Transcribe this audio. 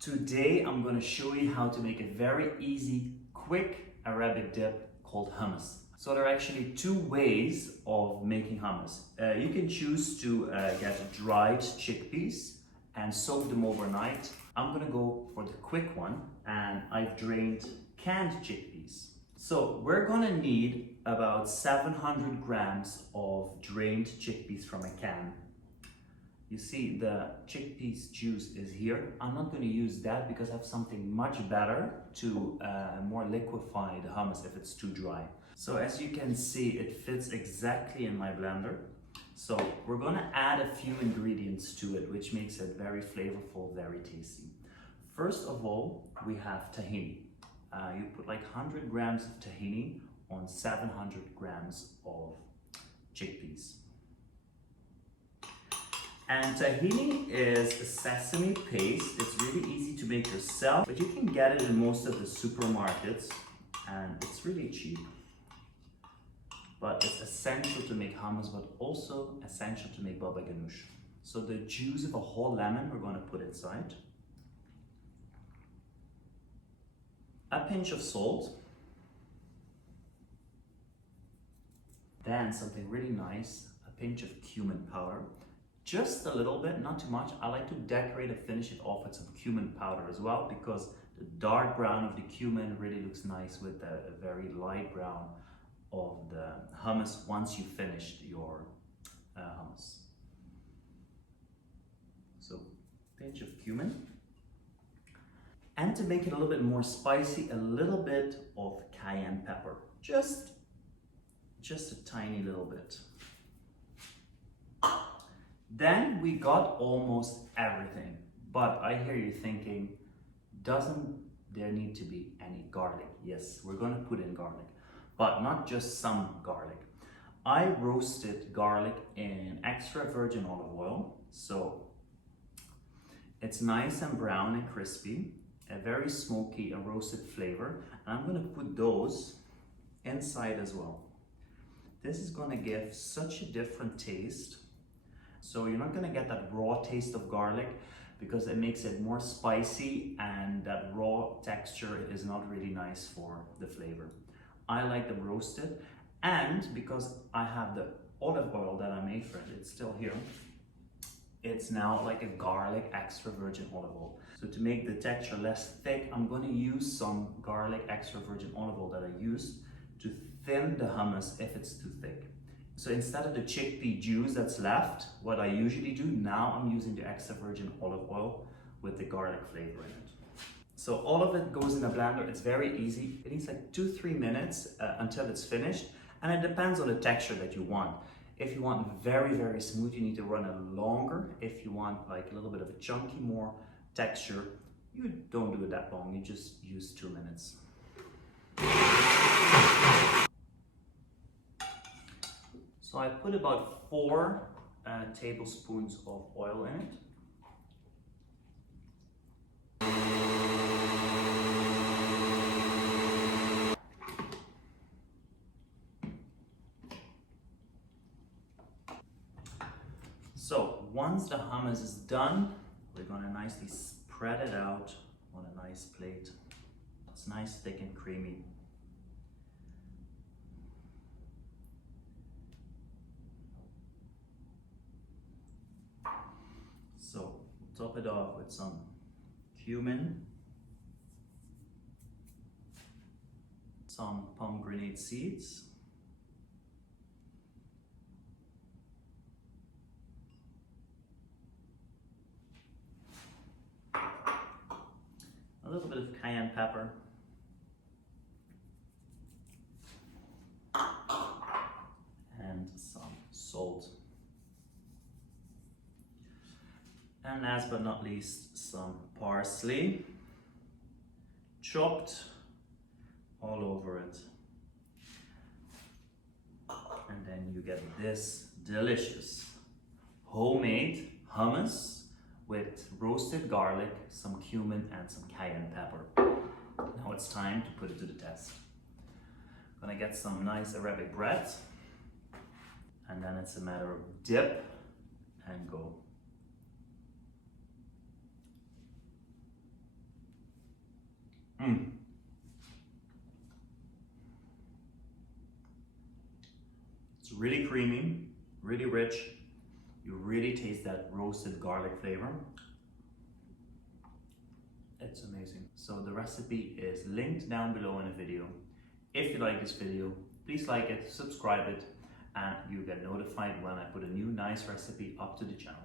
Today I'm going to show you how to make a very easy, quick Arabic dip called hummus. So there are actually two ways of making hummus. You can choose to get dried chickpeas and soak them overnight. I'm going to go for the quick one, and I've drained canned chickpeas. So we're going to need about 700 grams of drained chickpeas from a can. You see the chickpeas juice is here. I'm not going to use that because I have something much better to more liquefy the hummus if it's too dry. So as you can see, it fits exactly in my blender. So we're going to add a few ingredients to it, which makes it very flavorful, very tasty. First of all, we have tahini. You put like 100 grams of tahini on 700 grams of chickpeas. And tahini is a sesame paste. It's really easy to make yourself, but you can get it in most of the supermarkets, and it's really cheap. But it's essential to make hummus, but also essential to make baba ganoush. So the juice of a whole lemon we're going to put inside. A pinch of salt. Then something really nice, a pinch of cumin powder. Just a little bit, not too much. I like to decorate and finish it off with some cumin powder as well, because the dark brown of the cumin really looks nice with the very light brown of the hummus once you finished your hummus. So, pinch of cumin. And to make it a little bit more spicy, a little bit of cayenne pepper. Just a tiny little bit. Then we got almost everything, but I hear you thinking, doesn't there need to be any garlic? Yes, we're going to put in garlic, but not just some garlic. I roasted garlic in extra virgin olive oil, so it's nice and brown and crispy, a very smoky, a roasted flavor, and I'm going to put those inside as well. This is going to give such a different taste. So you're not going to get that raw taste of garlic because it makes it more spicy, and that raw texture is not really nice for the flavor. I like them roasted, and because I have the olive oil that I made for it, it's still here. It's now like a garlic extra virgin olive oil. So to make the texture less thick, I'm going to use some garlic extra virgin olive oil that I used to thin the hummus if it's too thick. So instead of the chickpea juice that's left, what I usually do, now I'm using the extra virgin olive oil with the garlic flavor in it. So all of it goes in a blender. It's very easy. It needs like 2-3 minutes until it's finished, and it depends on the texture that you want. If you want very, very smooth, you need to run it longer. If you want like a little bit of a chunky more texture, you don't do it that long. You just use 2 minutes. So I put about 4 tablespoons of oil in it. So once the hummus is done, we're going to nicely spread it out on a nice plate. It's nice, thick and creamy. So top it off with some cumin, some pomegranate seeds, a little bit of cayenne pepper, and some salt. And last but not least, some parsley, chopped all over it. And then you get this delicious homemade hummus with roasted garlic, some cumin, and some cayenne pepper. Now it's time to put it to the test. I'm gonna get some nice Arabic bread, and then it's a matter of dip and go. It's really creamy, really rich. You really taste that roasted garlic flavor. It's amazing. So the recipe is linked down below in the video. If you like this video, please like it, subscribe it, and you get notified when I put a new nice recipe up to the channel.